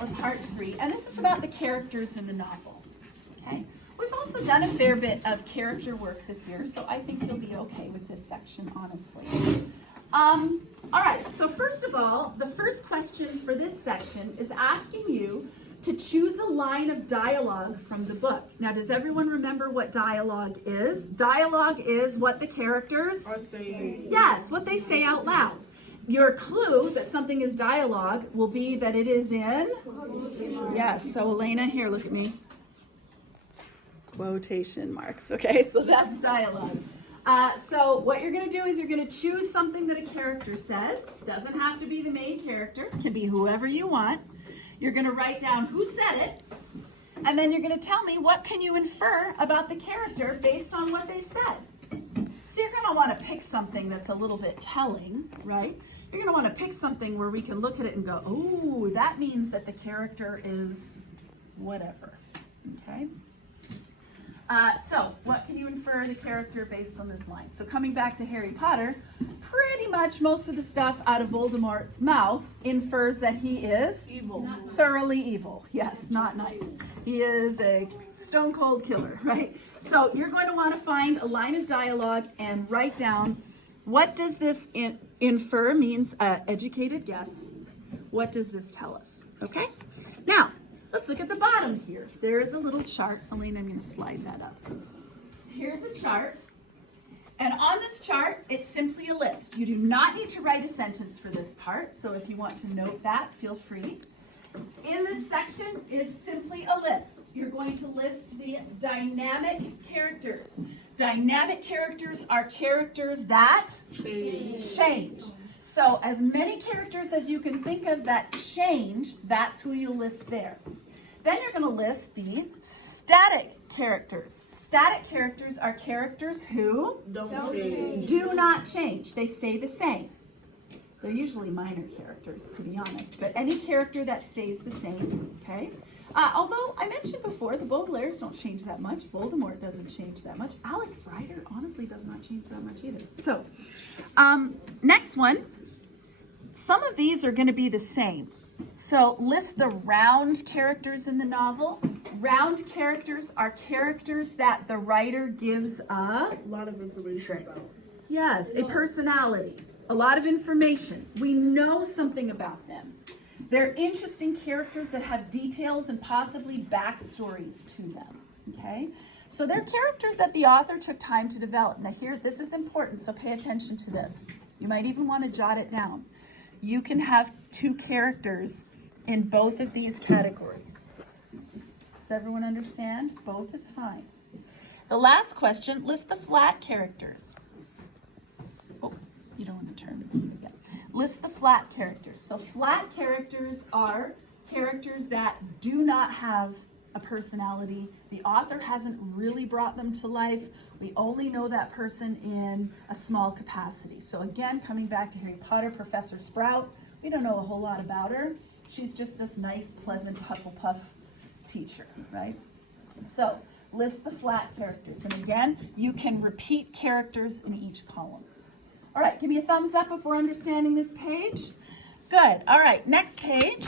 or part 3, and this is about the characters in the novel. Okay? We've also done a fair bit of character work this year, so I think you'll be okay with this section, honestly. All right, so first of all, the first question for this section is asking you to choose a line of dialogue from the book. Now, does everyone remember what dialogue is? Dialogue is what the characters are saying. Yes, what they say out loud. Your clue that something is dialogue will be that it is in? Yes, so Elena, here, look at me. Quotation marks, okay, so that's dialogue. So what you're going to do is you're going to choose something that a character says. It doesn't have to be the main character. It can be whoever you want. You're going to write down who said it, and then you're going to tell me what can you infer about the character based on what they've said. So you're going to want to pick something that's a little bit telling, right? You're going to want to pick something where we can look at it and go, oh, that means that the character is whatever, okay? So what can you infer the character based on this line? So coming back to Harry Potter, pretty much most of the stuff out of Voldemort's mouth infers that he is Evil. thoroughly evil. Yes, not nice. He is a stone cold killer, right? So you're going to want to find a line of dialogue and write down what does this infer, means educated guess. What does this tell us? Okay? Now, let's look at the bottom here. There's a little chart. Elena, I'm going to slide that up. Here's a chart. And on this chart, it's simply a list. You do not need to write a sentence for this part. So if you want to note that, feel free. In this section is simply a list. You're going to list the dynamic characters. Dynamic characters are characters that change. So as many characters as you can think of that change, that's who you list there. Then you're going to list the static characters. Static characters are characters who Don't change. do not change. They stay the same. They're usually minor characters, to be honest, but any character that stays the same, okay? Although I mentioned before, the Baudelaires don't change that much. Voldemort doesn't change that much. Alex Rider honestly does not change that much either. So, next one. Some of these are going to be the same. So list the round characters in the novel. Round characters are characters that the writer gives A lot of information about. yes, a personality, a lot of information. We know something about them. They're interesting characters that have details and possibly backstories to them, okay? So they're characters that the author took time to develop. Now here, this is important, so pay attention to this. You might even want to jot it down. You can have 2 characters in both of these categories. Does everyone understand? Both is fine. The last question, list the flat characters. Oh, you don't want to turn. Yeah. List the flat characters. So flat characters are characters that do not have a personality. The author hasn't really brought them to life. We only know that person in a small capacity. So again, coming back to Harry Potter, Professor Sprout, we don't know a whole lot about her. She's just this nice, pleasant Hufflepuff teacher, right? So list the flat characters. And again, you can repeat characters in each column. All right, give me a thumbs up if we're understanding this page. Good. All right, next page.